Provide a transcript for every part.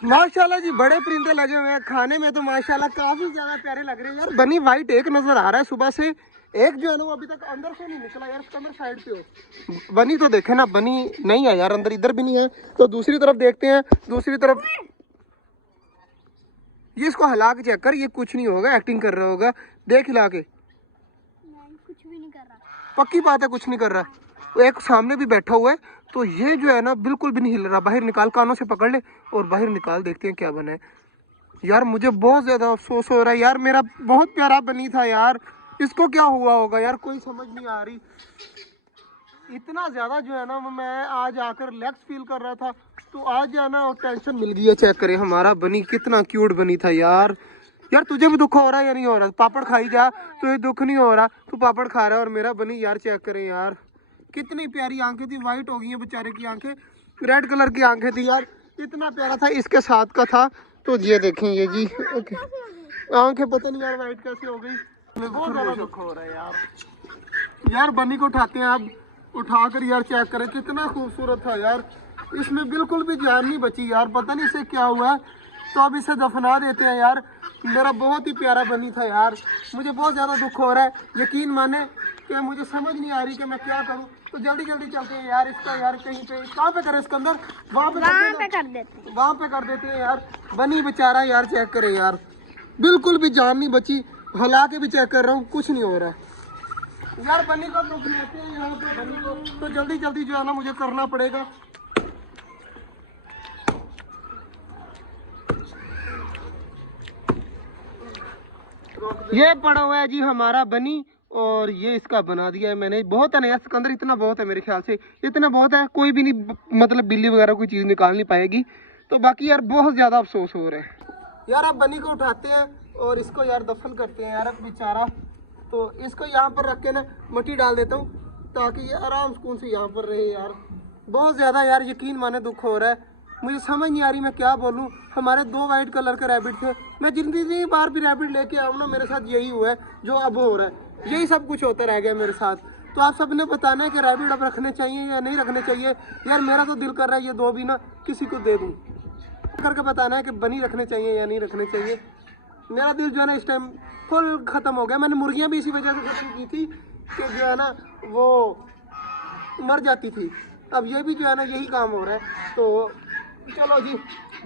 माशाल्लाह जी बड़े परिंदे लगे हुए हैं, खाने में तो माशाल्लाह काफी ज्यादा प्यारे लग रहे हैं यार। बनी वाइट एक नजर आ रहा है सुबह से, एक जो है ना वो अभी तक अंदर से नहीं निकला यार, इसके अंदर साइड पे हो। बनी तो देखे ना, बनी नहीं है यार अंदर, इधर भी नहीं है। तो दूसरी तरफ देखते हैं, दूसरी तरफ। ये इसको हिला के चेक कर, ये कुछ नहीं होगा, एक्टिंग कर रहा होगा। देख हिला के, कुछ भी नहीं कर रहा। पक्की बात है कुछ नहीं कर रहा। वो एक सामने भी बैठा हुआ है, तो ये जो है ना बिल्कुल भी नहीं हिल रहा। बाहर निकाल, कानों से पकड़ ले और बाहर निकाल, देखते हैं क्या बना है। यार मुझे बहुत ज्यादा अफसोस हो रहा है यार, मेरा बहुत प्यारा बनी था यार, इसको क्या हुआ होगा यार, कोई समझ नहीं आ रही। इतना ज्यादा जो है ना मैं आज आकर रिलैक्स फील कर रहा था, तो आज जो है ना टेंशन मिल गई है। चेक करें हमारा बनी, कितना क्यूट बनी था यार। यार तुझे भी दुख हो रहा है या नहीं हो रहा? पापड़ खाई जा, तो ये दुख नहीं हो रहा, तू पापड़ खा रहा है और मेरा बनी यार चेक करें यार, कितनी प्यारी आंखें थी, वाइट हो गई है बेचारे की आंखें, रेड कलर की आंखें थी यार, इतना प्यारा था, इसके साथ का था। तो ये देखें ये जी, आंखें पता नहीं यार वाइट कैसे हो गई, बहुत ज्यादा दुख हो रहा है यार। यार बनी को उठाते हैं अब, उठाकर यार चेक करें, कितना खूबसूरत था यार, इसमें बिल्कुल भी जान नहीं बची यार, पता नहीं इसे क्या हुआ है। तो अब इसे दफना देते हैं यार, मेरा बहुत ही प्यारा बनी था यार, मुझे बहुत ज़्यादा दुख हो रहा है, यकीन माने कि मुझे समझ नहीं आ रही कि मैं क्या करूं। तो जल्दी जल्दी चलते हैं यार, इसका यार कहीं पे, कहाँ पे करें इसके अंदर, वहाँ पे कर देते हैं यार। बनी बेचारा यार चेक करें यार, बिल्कुल भी जान नहीं बची, हिला के भी चेक कर रहा हूँ, कुछ नहीं हो रहा है यार। बनी को दुख लेते हैं यहाँ पे बनी को, तो जल्दी जल्दी जो है ना मुझे करना पड़ेगा। ये पड़ा हुआ है जी हमारा बनी, और ये इसका बना दिया है मैंने, बहुत है ना यार सिकंदर, इतना बहुत है मेरे ख्याल से, इतना बहुत है, कोई भी नहीं मतलब बिल्ली वगैरह कोई चीज़ निकाल नहीं पाएगी। तो बाकी यार बहुत ज़्यादा अफसोस हो रहा है यार। अब बनी को उठाते हैं और इसको यार दफन करते हैं यार, अब बेचारा। तो इसको यहाँ पर रख के ना मिट्टी डाल देता हूँ, ताकि ये आराम सुकून से यहाँ पर रहे यार। बहुत ज़्यादा यार यकीन माने दुख हो रहा है, मुझे समझ नहीं आ रही मैं क्या बोलूँ। हमारे 2 वाइट कलर के रैबिट थे, मैं जितनी बार भी रैबिट लेके आऊँ ना, मेरे साथ यही हुआ है जो अब हो रहा है, यही सब कुछ होता रह गया मेरे साथ। तो आप सबने बताना है कि रैबिट अब रखने चाहिए या नहीं रखने चाहिए यार। मेरा तो दिल कर रहा है ये 2 भी ना किसी को दे दूँ, करके बताना है कि बनी रखने चाहिए या नहीं रखने चाहिए। मेरा दिल जो है ना इस टाइम फुल ख़त्म हो गया। मैंने मुर्गियाँ भी इसी वजह से ख़त्म की थी कि जो है ना वो मर जाती थी, अब ये भी जो है ना यही काम हो रहा है। तो चलो जी,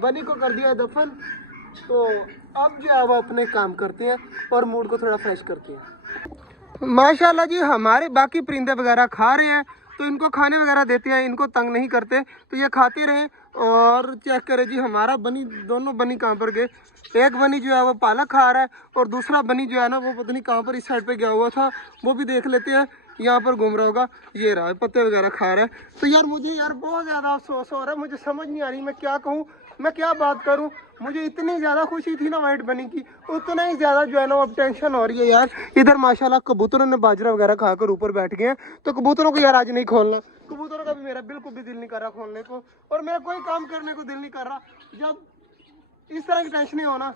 बनी को कर दिया है दफन, तो अब जो है वो अपने काम करते हैं और मूड को थोड़ा फ्रेश करते हैं। माशाल्लाह जी हमारे बाकी परिंदे वगैरह खा रहे हैं, तो इनको खाने वगैरह देते हैं, इनको तंग नहीं करते, तो ये खाते रहे। और चेक करें जी हमारा बनी, दोनों बनी कहाँ पर गए, एक बनी जो है वो पालक खा रहा है और दूसरा बनी जो है ना वो पता नहीं कहाँ पर इस साइड पे गया हुआ था, वो भी देख लेते हैं, यहाँ पर घूम रहा होगा, ये रहा पत्ते वगैरह खा रहा है। तो यार मुझे यार बहुत ज़्यादा अफसोस हो रहा है, मुझे समझ नहीं आ रही मैं क्या कहूँ, मैं क्या बात करूँ। मुझे इतनी ज़्यादा खुशी थी ना वाइट बनी की, उतना ही ज़्यादा जो है ना अब टेंशन हो रही है यार। इधर माशाल्लाह कबूतरों ने बाजरा वगैरह खाकर ऊपर बैठ गए हैं, तो कबूतरों को यार आज नहीं खोलना, कबूतरों का भी मेरा बिल्कुल भी दिल नहीं कर रहा खोलने को, और मेरा कोई काम करने को दिल नहीं कर रहा। जब इस तरह की टेंशन हो ना,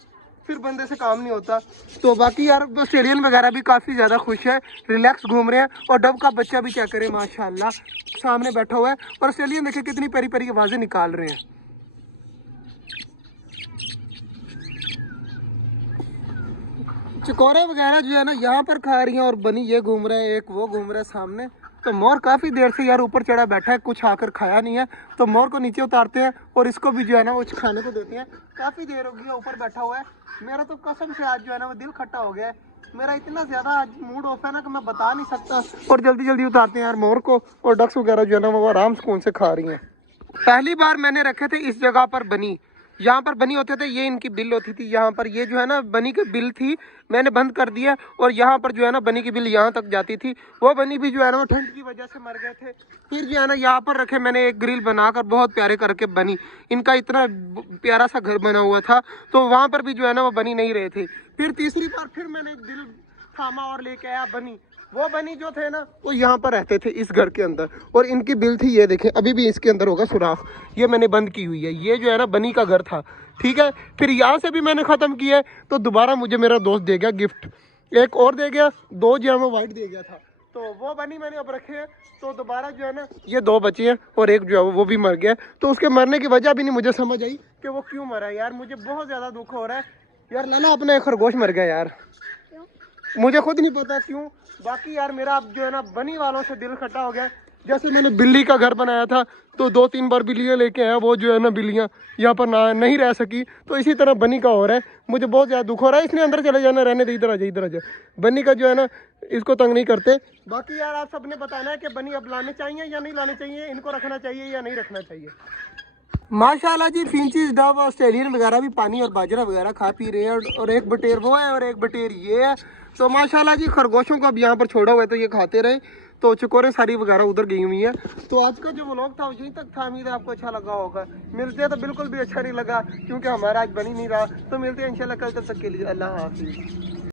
फिर बंदे से काम नहीं होता। तो बाकी यार ऑस्ट्रेलियन वगैरह भी काफ़ी ज़्यादा खुश है, रिलैक्स घूम रहे हैं। और डब का बच्चा भी चेक करें माशाल्लाह सामने बैठा हुआ है, और ऑस्ट्रेलियन देखिए कितनी प्यारी प्यारी आवाज़ें निकाल रहे हैं। चिकोरे वगैरह जो है ना यहाँ पर खा रही हैं, और बनी ये घूम रहे हैं, एक वो घूम रहा है सामने। तो मोर काफ़ी देर से यार ऊपर चढ़ा बैठा है, कुछ आकर खाया नहीं है, तो मोर को नीचे उतारते हैं और इसको भी जो है ना वो खाने को देते हैं। काफ़ी देर हो गई है ऊपर बैठा हुआ है, मेरा तो कसम से आज जो है ना वो दिल खट्टा हो गया है, मेरा इतना ज़्यादा आज मूड ऑफ है ना कि मैं बता नहीं सकता। और जल्दी जल्दी उतारते हैं यार मोर को, और डक्स वगैरह जो है ना वो आराम सुकून से खा रही हैं। पहली बार मैंने रखे थे इस जगह पर बनी, यहाँ पर बनी होते थे, ये इनकी बिल होती थी यहाँ पर, ये जो है ना बनी की बिल थी, मैंने बंद कर दिया। और यहाँ पर जो है ना बनी की बिल यहाँ तक जाती थी, वो बनी भी जो है ना वो ठंड की वजह से मर गए थे। फिर जो है ना यहाँ पर रखे मैंने एक ग्रिल बनाकर, बहुत प्यारे करके बनी, इनका इतना प्यारा सा घर बना हुआ था, तो वहाँ पर भी जो है ना वो बनी नहीं रहे थे। फिर तीसरी बार फिर मैंने दिल थामा और लेके आया बनी, वो बनी जो थे ना वो यहाँ पर रहते थे इस घर के अंदर, और इनकी बिल थी, ये देखें अभी भी इसके अंदर होगा सुराख, ये मैंने बंद की हुई है, ये जो है ना बनी का घर था, ठीक है। फिर यहाँ से भी मैंने ख़त्म किया है, तो दोबारा मुझे मेरा दोस्त दे गया गिफ्ट, एक और दे गया, 2 जो है वो वाइट दे गया था। तो वो बनी मैंने अब रखे हैं। तो दोबारा जो है ना ये 2 बचे हैं और एक जो है वो भी मर गया। तो उसके मरने की वजह भी नहीं मुझे समझ आई कि वो क्यों मरा यार। मुझे बहुत ज़्यादा दुख हो रहा है यार। लाना अपने खरगोश मर गया यार, मुझे खुद नहीं पता क्यों। बाकी यार मेरा अब जो है ना बनी वालों से दिल खट्टा हो गया। जैसे मैंने बिल्ली का घर बनाया था तो 2-3 बार बिल्लियाँ लेके आया, वो जो है ना बिल्लियाँ यहाँ पर ना नहीं रह सकी। तो इसी तरह बनी का हो रहा है, मुझे बहुत ज़्यादा दुख हो रहा है। इसने अंदर चले जाना, रहने दे, इधर आ जाए, इधर आ जाए। बनी का जो है ना इसको तंग नहीं करते। बाकी यार आप सबने बताना है कि बनी अब लाने चाहिए या नहीं लाने चाहिए, इनको रखना चाहिए या नहीं रखना चाहिए। माशाल्लाह जी, फिंचीज, डव, ऑस्ट्रेलियन वगैरह भी पानी और बाजरा वगैरह खा पी रहे हैं। और एक बटेर वो है और एक बटेर ये है। तो माशाल्लाह जी खरगोशों को अब यहाँ पर छोड़ा हुआ है तो ये खाते रहे। तो चकोरे सारी वगैरह उधर गई हुई है। तो आज का जो व्लॉग था यहीं तक था। उम्मीद है आपको अच्छा लगा होगा। मिलते हैं तो बिल्कुल भी अच्छा नहीं लगा क्योंकि हमारा आज बनी नहीं रहा। तो मिलते हैं इंशाल्लाह कल, तब तक के लिए अल्लाह हाफिज़।